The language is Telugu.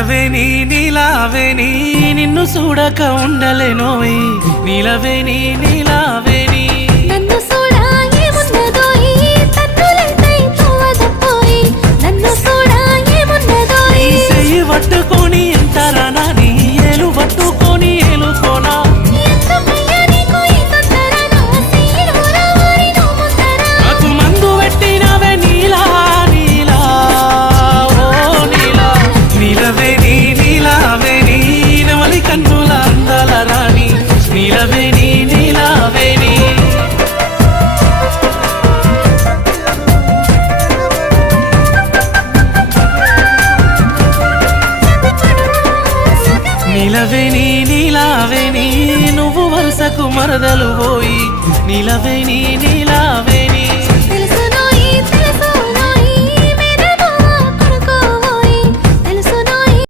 నీలవేణి నీలావేణి నిన్ను చూడక ఉండలేనోయ్ నీలవేణి నీలావేణి నన్ను చూడా ఏమున్నదోయ్ తన్నులైతే తోవదపోయ్ నన్ను చూడా ఏమున్నదోయ్ చెయ్యి పట్టుకొని ఎంతరానా నీ ఏలు పట్టుకొని ఏలుకోనా ఎందుకయ్యా నీకు ఈ తొందర నా సీనురా వారి నువ్వు ముందర నాకు మందు పెట్టినవే నీలా నీలా ఓ నీలా నీలవేణి నీలావేణి నవలి కన్నుల అందాల రాణి నీలవేణి నీలావేణి నీలవేణి నీలావేణి నువ్వు వరుసకు మరదలు పోయి నీలవేణి నీలావేణి